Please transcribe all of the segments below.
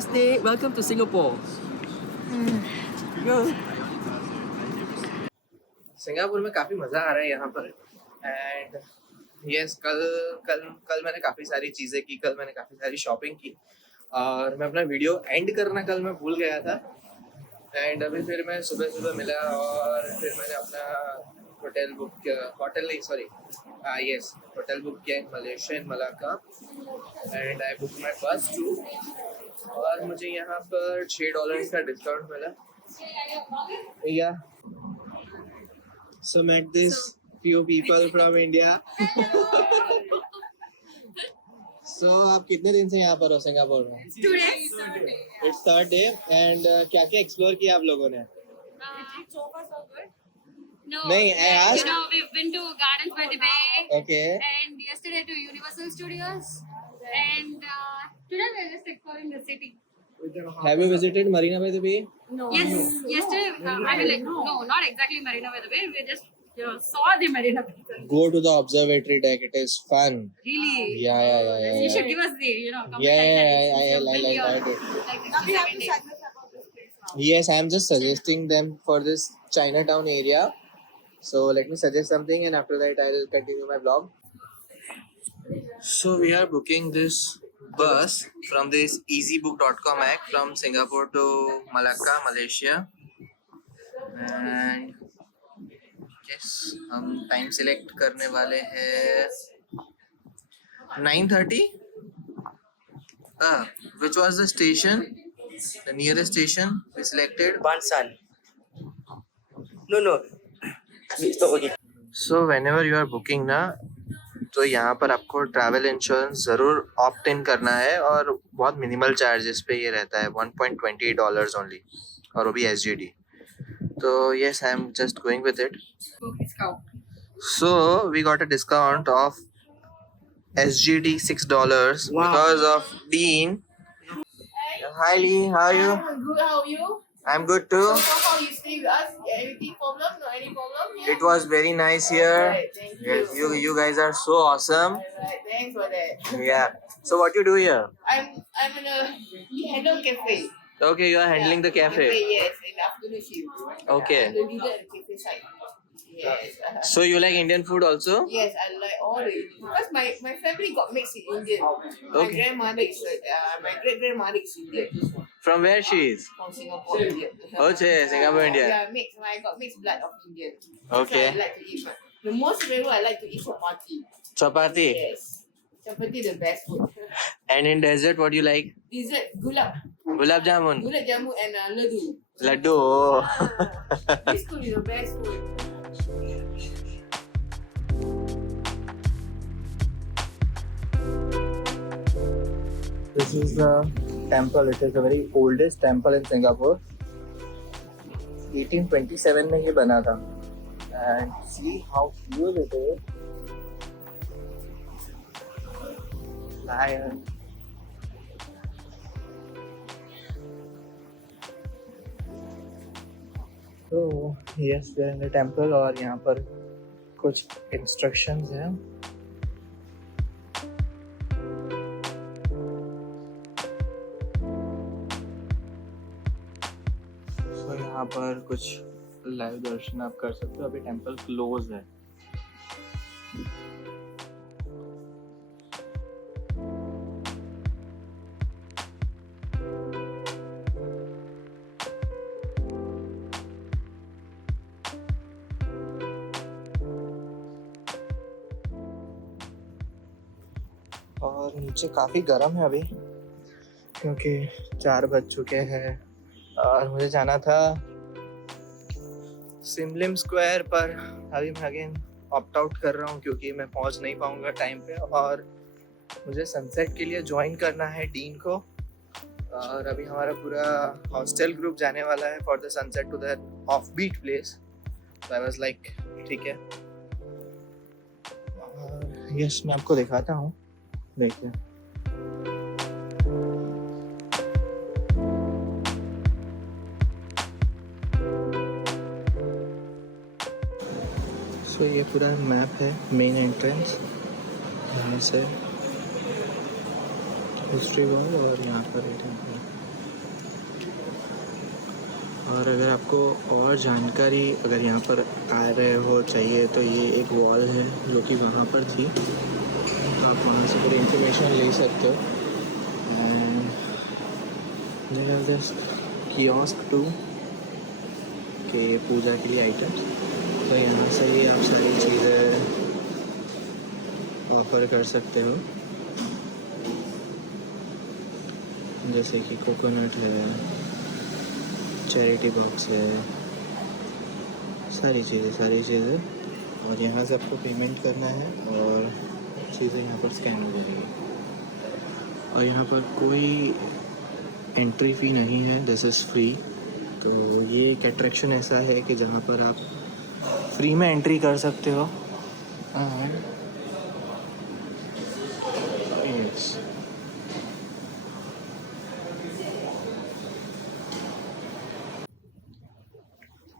Namaste, welcome to Singapore. Singapore में काफ़ी मज़ा आ रहा है यहाँ पर एंड यस कल कल कल मैंने काफ़ी सारी चीज़ें की, कल मैंने काफ़ी सारी शॉपिंग की और मैं अपना वीडियो एंड करना कल मैं भूल गया था एंड अभी फिर मैं सुबह सुबह मिला और फिर मैंने अपना होटल बुक किया, होटल नहीं सॉरी यस होटल बुक किया in Malaysia in Malacca and I book my bus to और मुझे यहाँ पर $6 का डिस्काउंट मिला या So met this few people from India. So आप कितने दिन से यहाँ पर हो सिंगापुर में? 2 days. It's third day and क्या क्या एक्सप्लोर किया आप लोगों ने? No, नहीं, I asked- you know, we've been to Gardens by the Bay Okay. and yesterday to Universal Studios and today we're just exploring the city. Have you visited Marina by the Bay? Yes, yesterday, I mean like, no, not exactly Marina by the Bay, we just saw the Marina by the Bay. Go to the observatory deck. It is fun. Really? Yeah. You should give us the, complete Yeah, itinerary. I did. Like this is the second day. Yes, I am just suggesting them for this Chinatown area. So let me suggest something and after that I'll continue my vlog. So we are booking this bus from this easybook.com app from Singapore to Malacca, Malaysia. And yes, हम time select करने वाले हैं 9:30. Which was the station? The nearest station we selected? Bansan. No. It's not okay. So whenever you are booking ना तो यहाँ पर आपको travel insurance ज़रूर ऑप्ट इन करना है और बहुत मिनिमल चार्जेस पे ये रहता है $1.28 ओनली और वो भी SGD. तो yes, I am just going with it. So we got a discount of SGD $6 Wow. because of Dean. Hi Lee, how are you? I'm good. How are you? I'm good too. So how you stay with us? Anything problem? No, any problem? Yeah? It was very nice here. Alright, thank you. Yes, you guys are so awesome. Alright, thanks for that. Yeah. So what you do here? I'm in a handle cafe. Okay, you are handling the cafe. Yes, in the afternoon shift. Okay. I'm the leader at the cafe side. Yes. So you like Indian food also? Yes, I like all the because my family got mixed in Indian. My Okay. grandmother is my great grandmother is Indian From where she is? from Singapore. Indian. Okay, Singapore, India. Yeah, mixed. I got mixed blood of Indian. Okay. So I like to eat. The most favorite I like to eat chapati. Chapati. Yes. Chapati the best food. And in dessert, what do you like? Dessert gulab. Gulab jamun. Gulab jamun and laddu. Laddu. This food is the best food. This is the temple. It is the very oldest temple in Singapore. 1827 में ये बना था. And see how huge it is. Lion. So yes, we are in the temple और यहाँ पर कुछ instructions हैं. So यहाँ पर कुछ लाइव दर्शन आप कर सकते हो. अभी टेम्पल क्लोज है. और नीचे काफ़ी गर्म है अभी क्योंकि 4 बज चुके हैं और मुझे जाना था सिमलिम स्क्वायर पर. अभी मैं अगेन ऑप्ट आउट कर रहा हूँ क्योंकि मैं पहुँच नहीं पाऊँगा टाइम पे और मुझे सनसेट के लिए ज्वाइन करना है डीन को. और अभी हमारा पूरा हॉस्टल ग्रुप जाने वाला है for the sunset to the offbeat place. तो आई वाज लाइक ठीक है. और यस मैं आपको दिखाता हूँ. देखिए सो ये पूरा मैप है. मेन एंट्रेंस यहाँ से हिस्ट्री वॉल और यहाँ पर एक टेम्पल. और अगर आपको और जानकारी अगर यहाँ पर आ रहे हो चाहिए तो ये एक वॉल है जो कि वहाँ पर थी, आप वहाँ से पूरी इंफॉर्मेशन ले सकते हो। एंड दिस कियोस्क टू के पूजा के लिए आइटम्स, तो यहाँ से ही आप सारी चीज़ें ऑफ़र कर सकते हो, जैसे कि कोकोनट है, चैरिटी बॉक्स है, सारी चीज़ें। और यहाँ से आपको पेमेंट करना है और चीज़ें यहाँ पर स्कैन हो जाएगी। और यहाँ पर कोई एंट्री फ़ी नहीं है, दिस इज़ फ्री। तो ये एक अट्रैक्शन ऐसा है कि जहाँ पर आप फ्री में एंट्री कर सकते हो। Yes.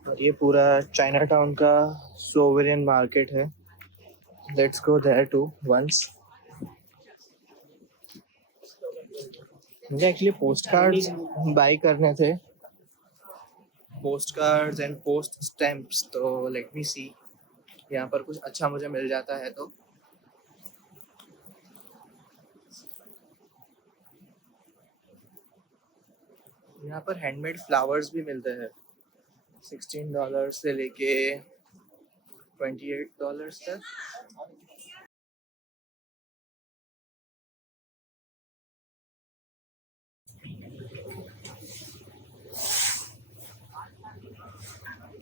और ये पूरा चाइना टाउन का सोवरेन मार्केट है। Let's go there to once. मुझे एक्चुअली पोस्ट कार्ड्स बाई करने थे, postcards and post stamps. तो लेट मी सी यहाँ पर कुछ अच्छा मुझे मिल जाता है तो। यहाँ पर हैंडमेड फ्लावर्स भी मिलते हैं, $16 से लेके $28 तक।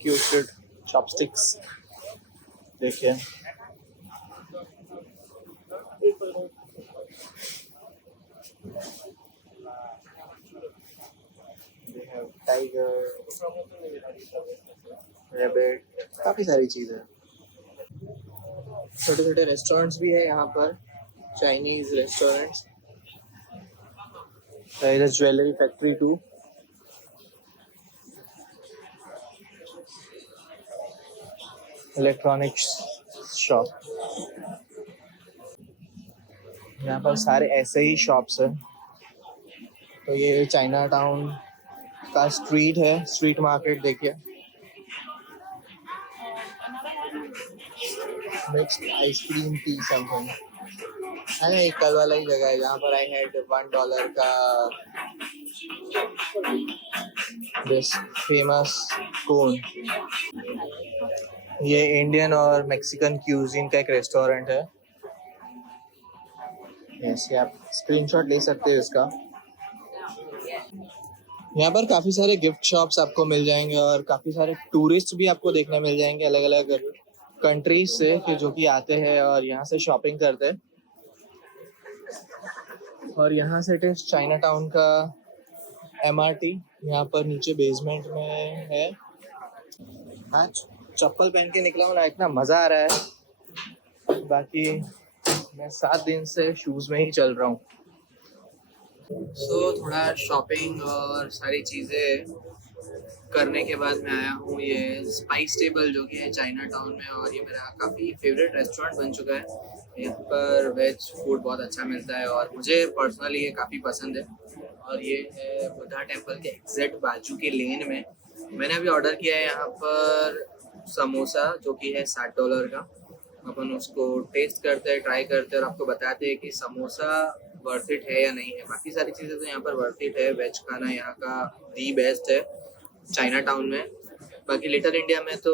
क्यूटेड चॉपस्टिक्स देखिए, टाइगर, रैबिट, काफ़ी सारी चीज़ें। छोटे छोटे रेस्टोरेंट्स भी है यहाँ पर, चाइनीज़ रेस्टोरेंट्स। इधर jewellery factory too. Electronics shop, यहाँ पर सारे ऐसे ही शॉप्स हैं। तो ये चाइना टाउन का स्ट्रीट है, स्ट्रीट मार्केट देखिए। मिक्स्ड आइसक्रीम टी समथिंग है ना, एक कल वाला ही जगह है जहाँ पर आई हैड $1 का दिस फेमस कोन। ये इंडियन और मेक्सिकन क्यूजिन का एक रेस्टोरेंट है। यस, आप स्क्रीनशॉट ले सकते हो इसका। यहाँ पर काफ़ी सारे गिफ्ट शॉप्स आपको मिल जाएंगे और काफ़ी सारे टूरिस्ट भी आपको देखने मिल जाएंगे अलग अलग कंट्रीज से, कि जो कि आते हैं और यहाँ से शॉपिंग करते हैं। और यहाँ से इट इज चाइना टाउन का MRT, यहाँ पर नीचे बेसमेंट में है। आज चप्पल पहन के निकला हूँ ना, इतना मज़ा आ रहा है। बाकी मैं 7 दिन से शूज़ में ही चल रहा हूँ। थोड़ा शॉपिंग और सारी चीज़ें करने के बाद मैं आया हूँ ये स्पाइस टेबल, जो कि है चाइना टाउन में। और ये मेरा काफ़ी फेवरेट रेस्टोरेंट बन चुका है। यहाँ पर वेज फूड बहुत अच्छा मिलता है और मुझे पर्सनली ये काफ़ी पसंद है। और ये है बुद्धा टेम्पल के एग्जैक्ट बाजू के लेन में। मैंने अभी ऑर्डर किया है यहाँ पर समोसा, जो कि है $60 का। अपन उसको टेस्ट करते हैं, ट्राई करते हैं और आपको बताते हैं कि समोसा वर्थ इट है या नहीं है। बाकी सारी चीज़ें तो यहाँ पर वर्थ इट है। वेज खाना यहाँ का दी बेस्ट है चाइना टाउन में। बाकी लिटिल इंडिया में तो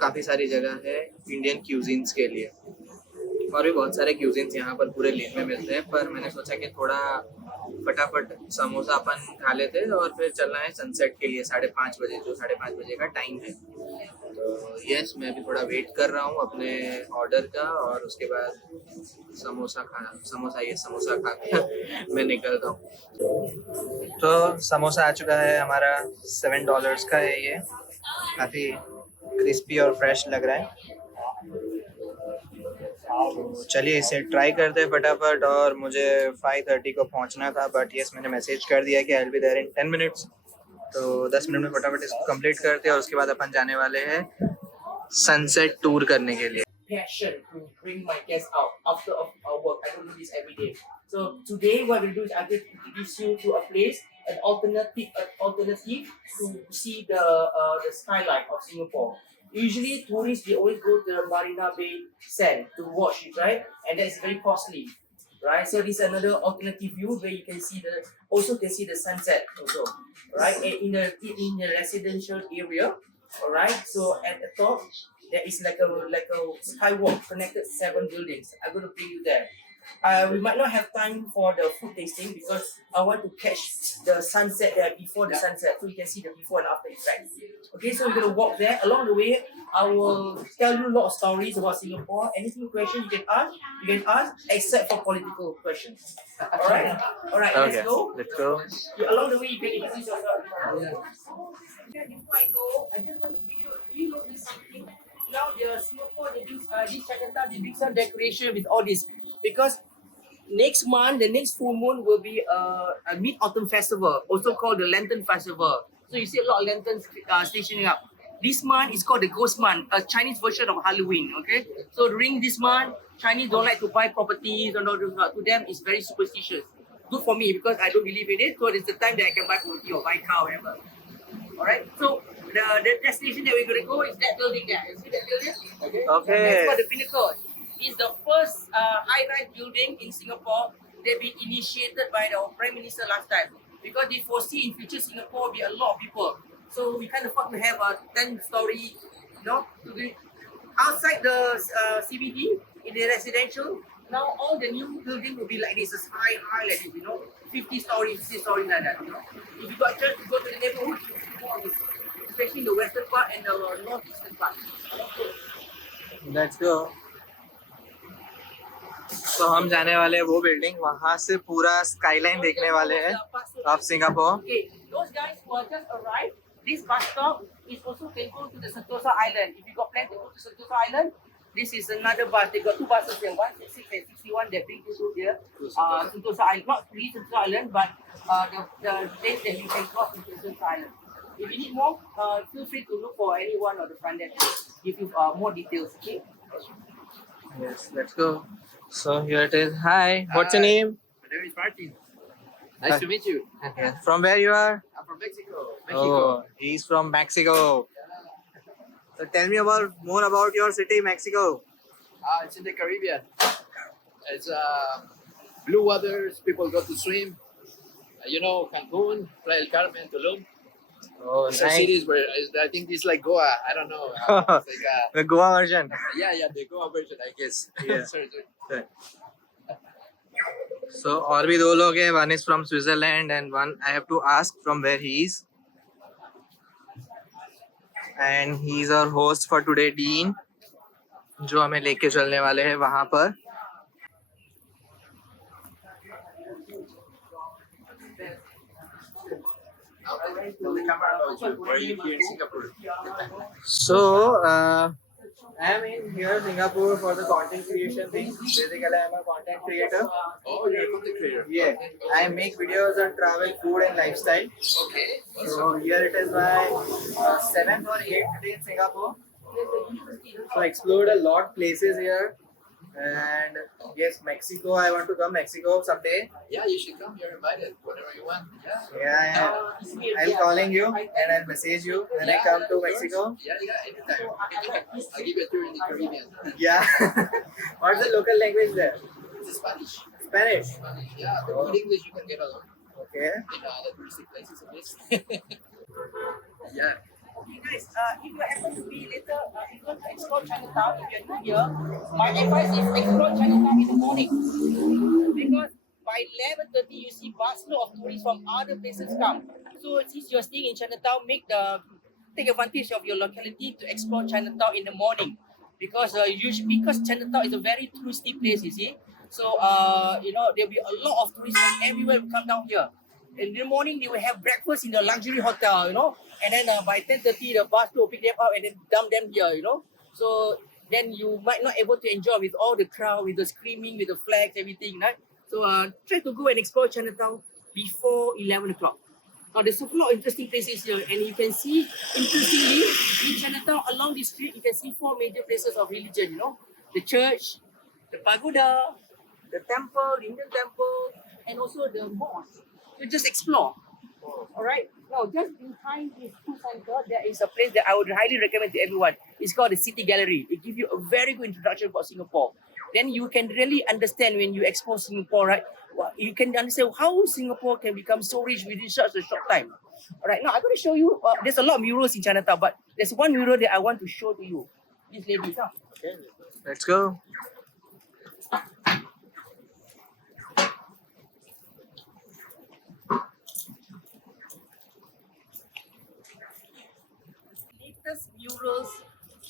काफ़ी सारी जगह है इंडियन क्यूजिन्स के लिए, और भी बहुत सारे क्यूजिन्स यहाँ पर पूरे लेन में मिलते हैं। पर मैंने सोचा कि थोड़ा फटाफट समोसा अपन खा लेते हैं और फिर चलना है सनसेट के लिए 5:30 बजे, जो 5:30 बजे का टाइम है। तो यस, मैं अभी थोड़ा वेट कर रहा हूँ अपने ऑर्डर का, और उसके बाद समोसा खा के मैं निकलता हूँ। तो समोसा आ चुका है हमारा, $7 का है ये। काफ़ी क्रिस्पी और फ्रेश लग रहा है। तो चलिए इसे ट्राई करते हैं फटाफट। और मुझे 5:30 को पहुंचना था, बट यस मैंने मैसेज कर दिया कि I will be there in 10 minutes. तो 10 मिनट में फटाफट इसको कंप्लीट करते हैं और उसके बाद अपन जाने वाले हैं सनसेट टूर करने के लिए। Passion to bring my guests out after our work. I don't do this every day. So today what we'll do is I'm going to introduce you to a place an alternative to see the skyline of Singapore. Usually, tourists they always go to the Marina Bay Sand to watch it, right? And that is very costly, right? So this is another alternative view where you can see the sunset also, right? And in the residential area, all right. So at the top there is like a skywalk connected 7 buildings. I'm gonna bring you there. We might not have time for the food tasting because I want to catch the sunset there before the sunset, so you can see the before and after effect. Okay, so we're gonna walk there. Along the way, I will tell you a lot of stories about Singapore. Anything question you can ask, except for political questions. All right, Okay, let's go. let's go. Along the way, you can introduce yourself. Before I go, I just want to you notice something. Now the Singapore they do this Chinatown they do some decoration with all this because next month the next full moon will be a Mid Autumn Festival, also called the Lantern Festival. So you see a lot of lanterns stationing up. This month is called the Ghost Month, a Chinese version of Halloween. Okay, so during this month, Chinese don't like to buy properties and all those. To them, it's very superstitious. Good for me because I don't believe in it. So it's the time that I can buy property or buy car, whatever. All right. So the destination that we're going to go is that building there. You see that building? Okay. Okay. That's called the Pinnacle. It's the first high-rise building in Singapore that been initiated by the Prime Minister last time because they foresee in future Singapore will be a lot of people. So we can't afford to have a 10-story, to be outside the CBD in the residential. Now all the new building will be like this, as high like this, 50 stories, 60 stories like that. If you got a chance to go to the neighborhood, more of this, especially in the western part and the northeastern part. Let's go. तो हम जाने वाले हैं वो building, वहाँ से पूरा skyline देखने वाले हैं of Singapore. Okay, those guys who are just arrived, this bus stop is also can go to the Sentosa Island. If you got plan to go to Sentosa Island, this is another bus. They got 2 buses here, 166 and 61 that bring you to here. Sentosa Island, not really Sentosa Island, but the place that you can cross into Sentosa Island. If you need more, feel free to look for anyone on the front desk to give you more details. Okay. Yes, let's go. So here it is. Hi, what's your name? My name is Martin. Nice to meet you. From where you are? I'm from Mexico. Oh, he's from Mexico. So tell me more about your city, Mexico. It's in the Caribbean. It's blue waters. People go to swim. Cancun, Playa del Carmen, Tulum. Oh, These are nice. cities where I think it's like Goa. I don't know. It's like, The Goa version. yeah, the Goa version, I guess. Yeah. sorry. So और भी 2 लोग हैं. One is from Switzerland and one I have to ask from where he is. And he is our host for today, Dean, जो हमें लेके चलने वाले हैं वहाँ पर. Tell the camera about you. Where are you here in Singapore? So I am in here Singapore for the content creation thing. Basically, I am a content creator. Oh, you're a content creator. Yeah, I make videos on travel, food, and lifestyle. Okay. So here it is my 7th or 8th day in Singapore. So I explored a lot of places here. And yes, Mexico. I want to come Mexico someday. Yeah, you should come. You're invited whenever you want. Yeah. Yeah, I'm calling you and I'll message you when I come to Mexico. Yeah, anytime. I'll give you a tour in the Caribbean. Yeah. What's the local language there? It's Spanish. Spanish. Yeah, but with English you can get along. Okay. In other touristic places at least. Yeah. Okay, guys, if you happen to be later, if you want to explore Chinatown, if you're new here, my advice is explore Chinatown in the morning. Because by 11:30, you see busload of tourists from other places come. So since you're staying in Chinatown, take advantage of your locality to explore Chinatown in the morning. Because because Chinatown is a very touristy place, you see. So there'll be a lot of tourists from everywhere who come down here. In the morning, they will have breakfast in the luxury hotel, and then by 10:30, the bus will pick them up and then dump them here, So then you might not able to enjoy with all the crowd, with the screaming, with the flags, everything, right? So try to go and explore Chinatown before 11 o'clock. Now, there's a lot of interesting places here, and you can see, interestingly, in Chinatown, along this street, you can see 4 major places of religion, The church, the pagoda, the temple, the Indian temple, and also the mosque. So just explore. All right. Now, just behind this two center, there is a place that I would highly recommend to everyone. It's called the City Gallery. It gives you a very good introduction about Singapore. Then you can really understand when you explore Singapore, right? You can understand how Singapore can become so rich within such a short time. All right. Now, I'm going to show you. There's a lot of murals in Chinatown, but there's one mural that I want to show to you. This lady. Let's go. Latest murals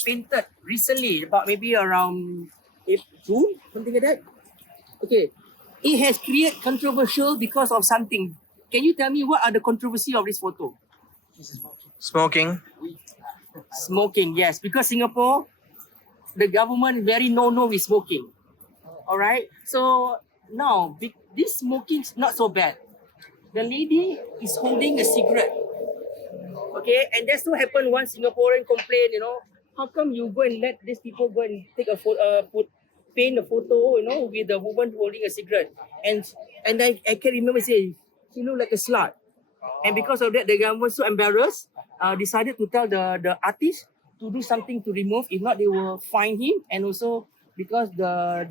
painted recently, about maybe around June, something like that. Okay, it has created controversial because of something. Can you tell me what are the controversy of this photo? Smoking. Smoking, yes, because Singapore, the government very no with smoking. All right, so now this smoking is not so bad. The lady is holding a cigarette. Okay, and that's what happened. One Singaporean complained, how come you go and let these people go and take a photo, paint a photo, with the woman holding a cigarette, and I can remember saying she looked like a slut, and because of that, the government so embarrassed, decided to tell the artist to do something to remove. If not, they will fine him, and also because the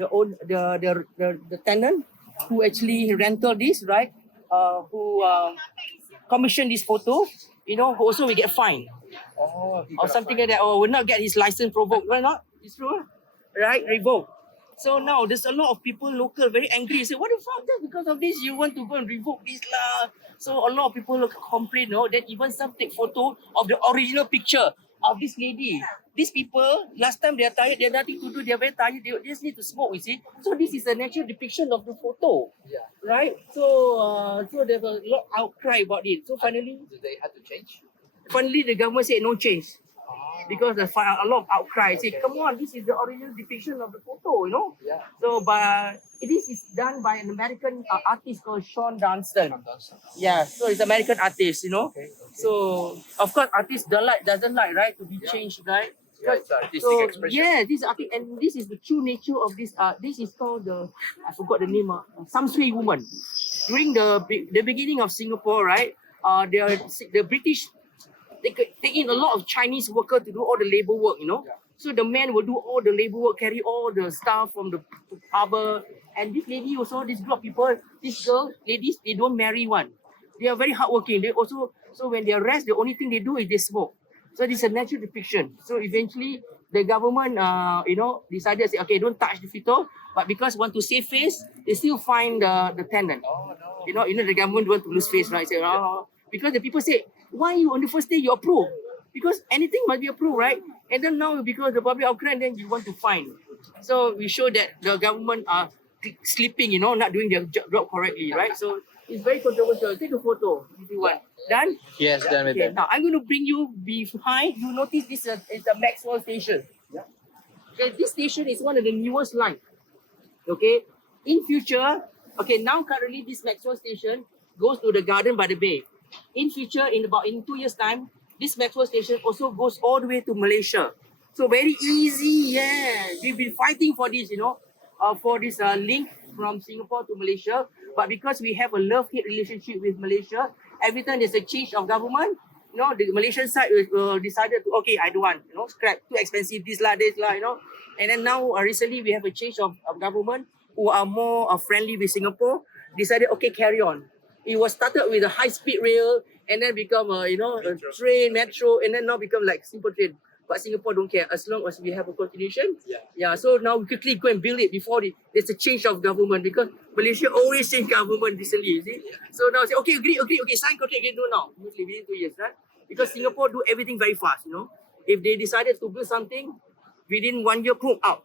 tenant who actually rented this, right, who commissioned this photo, also will get fined or something like that, or will not get his license revoked. Why not? It's true, right? Revoked. So now there's a lot of people local very angry. Say, what the fuck? Just because of this, you want to go and revoke this lah? So a lot of people complain. That even some take photo of the original picture of this lady. These people, last time they are tired, they have nothing to do, they are very tired, they just need to smoke, you see. So this is a natural depiction of the photo. Yeah. Right? So there's a lot outcry about it. So finally, Do they have to change? the government said no change. Because there's a lot of outcry. Say, come on, this is the original depiction of the photo, Yeah. So, but this is done by an American artist called Sean Dunstan. Yeah, so it's American artist, Okay. So, of course, artist doesn't like, right, to be changed, right? Yeah, it's artistic So, expression. yeah, this artist, and this is the true nature of this art. This is called I forgot the name, Sam Sway woman. During the beginning of Singapore, right, the British, they could take in a lot of Chinese workers to do all the labor work, So the men will do all the labor work, carry all the stuff from the harbor. And this lady also, this group of people, ladies, they don't marry one. They are very hardworking. They also, so when they rest, the only thing they do is they smoke. So this is a natural depiction. So eventually, the government, decided to say, okay, don't touch the photo. But because want to save face, they still find the tenant. Oh, no. The government want to lose face, right? Say, because the people say, why you on the first day you approve? Because anything must be approved, right? And then now because the public outcry, then you want to fine. So we show that the government are sleeping, not doing their job correctly, right? So it's very controversial. Take a photo if you want. Done? Yes, done with Okay, that. now I'm going to bring you behind. You notice this is the Maxwell station. Yeah. Okay, this station is one of the newest line. Okay, in future, now currently this Maxwell station goes to the Garden by the Bay. In future, in 2 years' time, this Maxwell station also goes all the way to Malaysia. So very easy, yeah. We've been fighting for this, for this link from Singapore to Malaysia. But because we have a love-hate relationship with Malaysia, every time there's a change of government, the Malaysian side decided to, okay, I don't want, scrap, too expensive, this lah, And then now recently we have a change of government who are more friendly with Singapore, decided, okay, carry on. It was started with a high-speed rail and then become a train, metro, and then now become like simple train. But Singapore don't care as long as we have a continuation. Yeah. So now we quickly go and build it before there's a change of government because Malaysia always change government recently. You see? So now say okay, agree, sign contract again. Do now. Within 2 years, right? Because Singapore do everything very fast. If they decided to build something within 1 year, boom, out.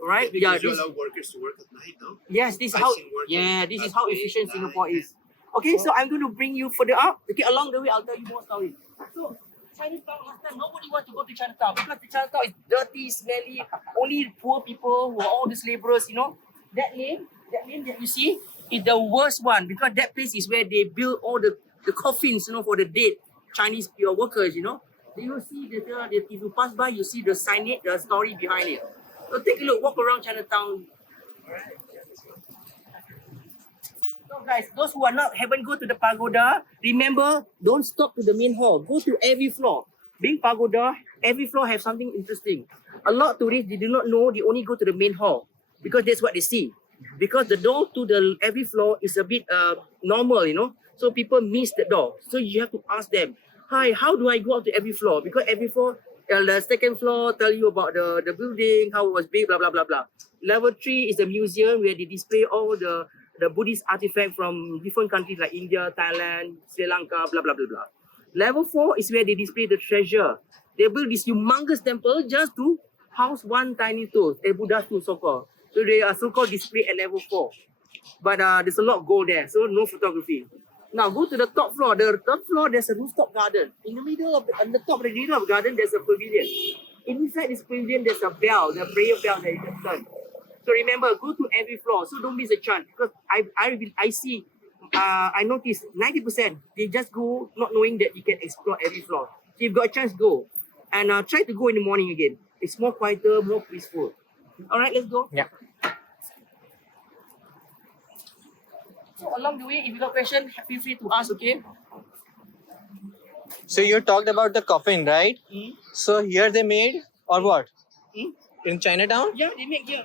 Right? Because you this- allow workers to work at night, no? Yes, this is I've how. seen workers Yeah, this is at how 8, efficient 9, Singapore is. Okay, so I'm going to bring you further up. Okay, along the way, I'll tell you more stories. So Chinatown, last time nobody wants to go to Chinatown because the Chinatown is dirty, smelly. Only poor people who are all these laborers. That lane that you see is the worst one because that place is where they build all the coffins, for the dead Chinese workers. You see if you pass by, you see the signage, the story behind it. So take a look, walk around Chinatown. So So guys, those who haven't go to the pagoda, remember, don't stop to the main hall. Go to every floor. Being pagoda, every floor have something interesting. A lot of tourists, they do not know, they only go to the main hall because that's what they see. Because the door to the every floor is a bit normal, you know. So people miss the door. So you have to ask them, hi, how do I go up to every floor? Because every floor, the second floor tell you about the building, how it was big, blah, blah, blah, blah. Level 3 is a museum where they display all the Buddhist artifacts from different countries like India, Thailand, Sri Lanka, blah, blah, blah, blah. Level 4 is where they display the treasure. They build this humongous temple just to house one tiny tool, a Buddha tool, so-called. So they are so-called displayed at level 4. But there's a lot of gold there, so no photography. Now go to the top floor. The top floor, there's a rooftop garden. In the middle of on the top of the middle of the garden, there's a pavilion. Inside this pavilion, there's a bell, the prayer bell that you can turn. So remember, go to every floor. So don't miss a chance because I see, I notice 90% they just go not knowing that you can explore every floor. So you've got a chance, go and try to go in the morning again. It's more quieter, more peaceful. All right, let's go. Yeah. So along the way, if you got question, feel free to ask. Okay. So you talked about the coffin, right? So here they made or what? In Chinatown? Yeah, they make here.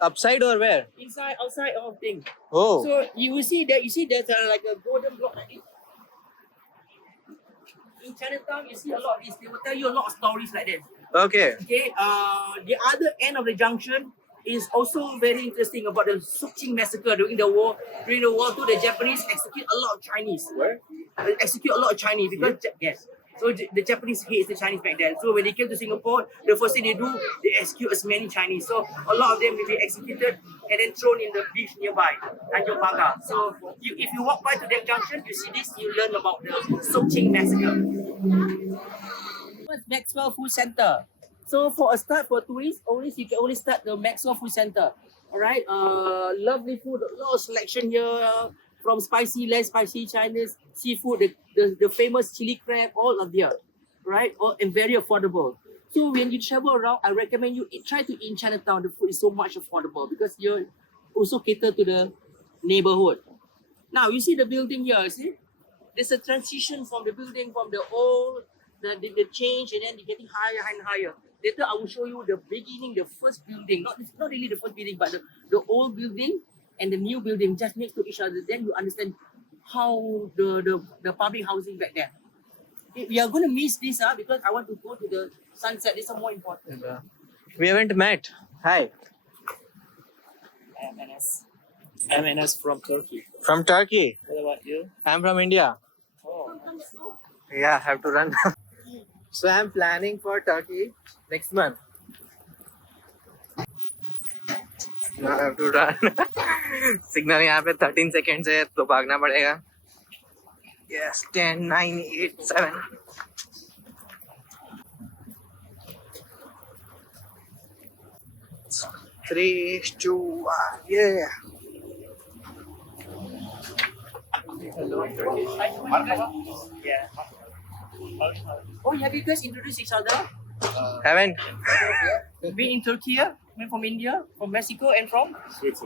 Upside or where? Inside, outside, all thing. Oh. So you will see that there's like a golden block like this. In Chinatown, you see a lot of this. They will tell you a lot of stories like that. Okay. Okay. The other end of the junction is also very interesting about the Sukching massacre during the war. During the war, too, the Japanese execute a lot of Chinese. Where? Execute a lot of Chinese because yes. So the Japanese hates the Chinese back then. So when they came to Singapore, the first thing they do, they execute as many Chinese. So a lot of them will be executed and then thrown in the beach nearby, Tanjong Pagar. So if you walk by to that junction, you see this, you learn about the Sukching massacre. Maxwell Food Center. So for a start for tourists, you can only start the Maxwell Food Center. All right, lovely food, a lot of selection here. From spicy, less spicy, Chinese seafood, the famous chili crab, all are there, right? All, and very affordable. So when you travel around, I recommend you try to eat in Chinatown. The food is so much affordable because you also cater to the neighborhood. Now you see the building here. See, there's a transition from the building from the old, the change, and then they're getting higher and higher. Later I will show you the beginning, the first building. Not really the first building, but the old building and the new building just next to each other. Then you understand how the public housing back then. We are going to miss this because I want to go to the sunset. This is more important. We haven't met. Hi. I'm Enes from Turkey. From Turkey. What about you? I'm from India. Oh, Yeah, I have to run. So I'm planning for Turkey next month. Now I have to run. Signal यहाँ पे 13 second है तो भागना पड़ेगा. Yes, 10, 9, 8, 7. Three, two, one, yeah. yeah. Oh, have you guys introduced each other? Haven't? Been in Turkey, been from India, from Mexico, and from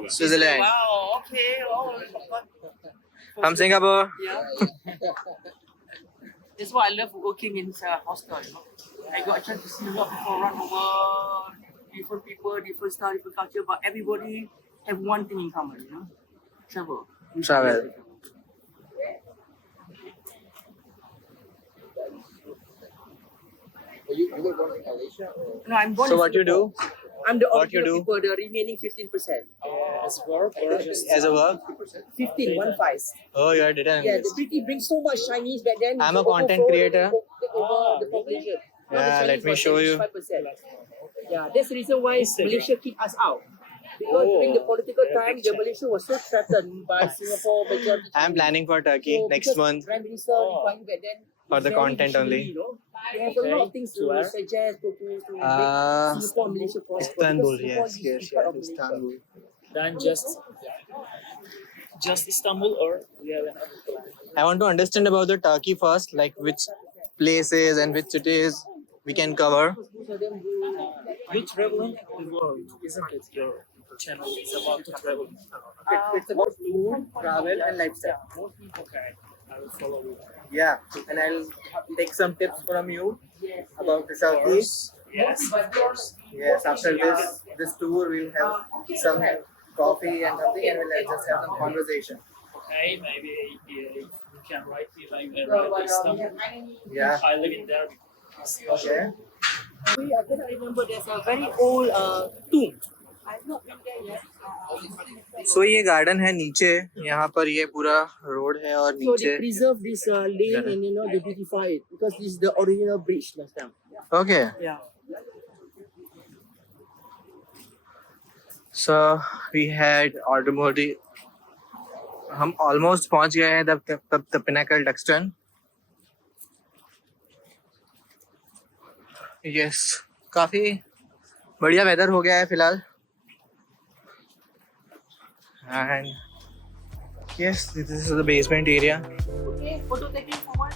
Switzerland. Wow. Okay. Oh, From Singapore. yeah. That's why I love working in hostel. You know? I got a chance to see a lot of people run over, different people, different style, different culture, but everybody have one thing in common. You know, travel. Travel. You were born in Malaysia? Or? No, I'm born So in what you Singapore. do? I'm the What you original do? people, the remaining 15%. As work or just As a work? 15, 1-5. Oh, you are data Yeah, analyst. the British brings so much Chinese back then. I'm a so content overflow, creator. Take over the population. Now the Yeah, let Chinese me got show you. 75%. Yeah, that's the reason why Instagram. Malaysia kicked us out. Because during the political yeah, time, big the change. Malaysia was so threatened by Singapore majority. I'm planning for Turkey So next because month Prime Minister Lee Kuan Yew back then for was the very content only. visionary, you know. They have a lot of things to Where? suggest, propose to make Uh, Singapore and Malaysia prosper. Istanbul, Because Singapore yes, used to yes, be part yes, of Malaysia. Istanbul. then just Istanbul or we have another plan? I want to understand about the Turkey first, like which places and which cities we can cover. You traveling the world, isn't it? Your channel is about to travel. It's about food, travel, and lifestyle. Okay, I will follow you. Yeah, and I'll take some tips from you about the Southeast. Yes, of course. Yes, after this tour, we'll have some coffee and something, and we'll just have some conversation. Okay, maybe you can write me if I'm in Istanbul. Yeah. I live in there. Okay. I cannot remember. There's a very old tomb. I've not been there yet. सो ये garden है नीचे, यहाँ पर ये पूरा road है और So नीचे they preserve this lane and they beautify it because this is the original bridge last time. Okay Yeah. So we had automotive, हम ऑलमोस्ट पहुंच गए हैं द पिनाकल डक्सटन. यस, काफी बढ़िया वेदर हो गया है फिलहाल. And yes, this is the basement area. Okay, photo taking for one.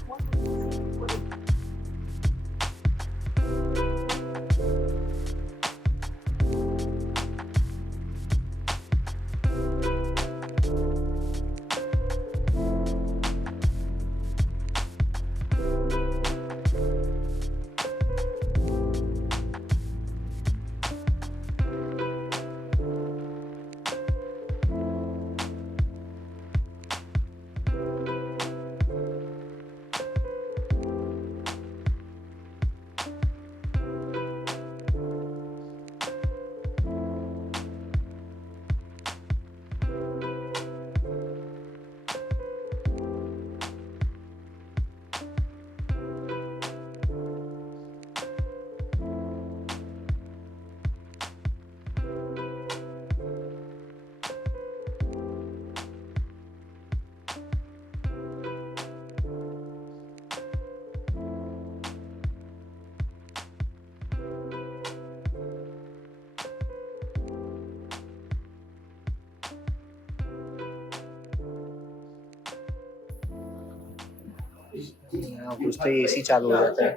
उससे एसी चालू हो जाता है.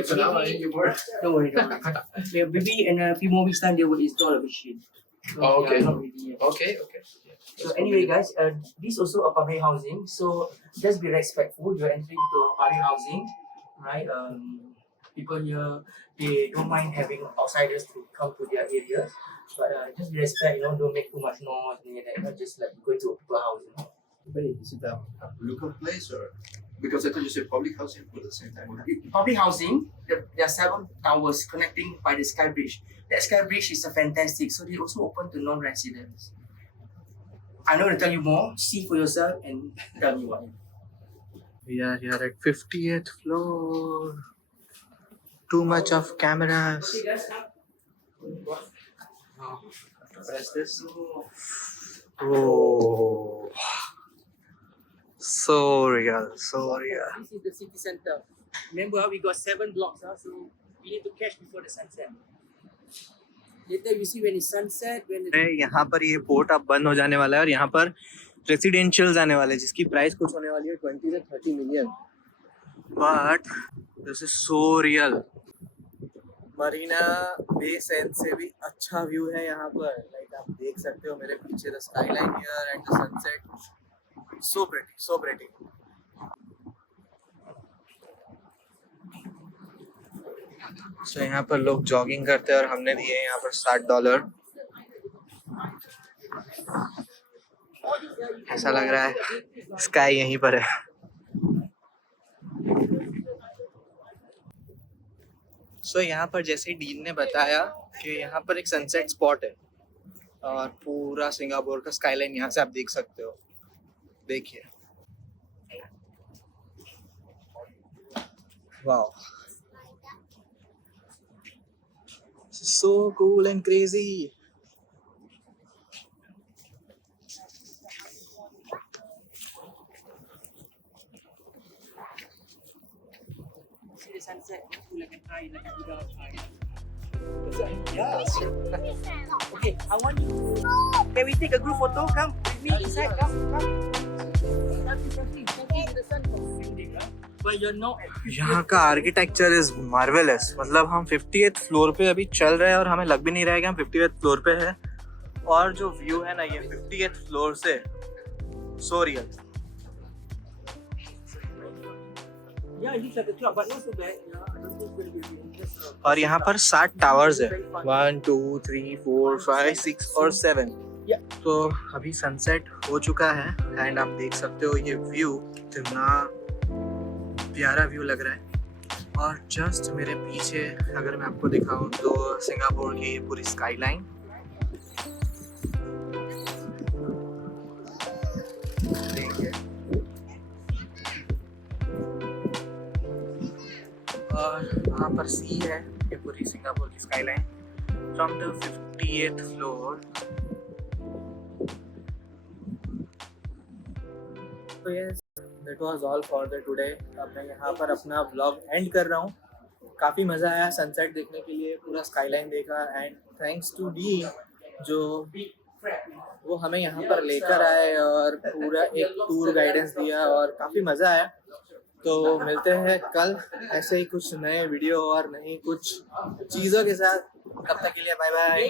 It's an hour, you work. Don't worry. Maybe in a few more weeks time they will install a machine. So, Oh, okay. yeah, not really yet. Okay. So anyway, guys, this also a public housing. So just be respectful. You're entering into a public housing, right? People here they don't mind having outsiders to come to their areas, but just be respect. Don't make too much noise. Just like go to a people housing. Is it a local place or? Because I thought you said public housing for the same time. Public housing, there are 7 towers connecting by the Sky Bridge. That Sky Bridge is fantastic, so they also open to non-residents. I'm not going to tell you more. See for yourself and tell me what. We are here at 50th floor. Too much of cameras. Okay, guys, now. Press this. Oh, so real, so real. This is the city center. Remember, we got 7 blocks, so we need to catch before the sunset. Later, you see when it's sunset. यहाँ पर ये port अब बंद हो जाने वाला है और यहाँ पर रेसिडेंशियल्स आने वाले हैं जिसकी प्राइस कुछ होने वाली है 20 से 30 million. But this is so real. Marina Bay Sand से भी अच्छा व्यू है यहाँ पर. लाइक आप देख सकते हो मेरे पीछे the skyline here and the sunset. So pretty, so pretty. So यहाँ पर लोग जॉगिंग करते हैं और हमने दिए यहाँ पर $60. ऐसा लग रहा है स्काई यहीं पर है. सो यहाँ पर जैसे डीन ने बताया कि यहाँ पर एक सनसेट स्पॉट है और पूरा सिंगापुर का स्काईलाइन यहाँ से आप देख सकते हो. देखिए, wow, so cool and crazy. See the sunset, like an eye, like a without eye. Yeah, Okay, I want you to. Can we take a group photo? Come with me inside. Come. Selfie with the sun. but you're not. यहाँ का architecture is marvellous. मतलब हम 50th floor पे अभी चल रहे हैं और हमें लग भी नहीं रहा है कि हम 50th फ्लोर पे है। और जो व्यू है ना ये 50th फ्लोर से, so real. Yeah, it looks like a club, but not so bad. Yeah, I don't think it's going to be just. और यहाँ पर 7 टावर्स है, 1 2 3 4 5 6 और 7। तो अभी सनसेट हो चुका है एंड आप देख सकते हो ये व्यू कितना प्यारा व्यू लग रहा है। और जस्ट मेरे पीछे अगर मैं आपको दिखाऊं तो सिंगापुर की पूरी स्काईलाइन। देखिए, और वहाँ पर सी है, ये पूरी सिंगापुर की skyline from the 50th floor. तो yes, that was all for the today. अब मैं यहाँ पर अपना व्लॉग एंड कर रहा हूँ। काफ़ी मज़ा आया सनसेट देखने के लिए, पूरा स्काईलाइन देखा एंड थैंक्स टू डी जो वो हमें यहाँ पर लेकर आए और पूरा एक टूर गाइडेंस दिया और काफ़ी मज़ा आया। तो मिलते हैं कल ऐसे ही कुछ नए वीडियो और नई कुछ चीज़ों के साथ। तब तक के लिए बाय बाय।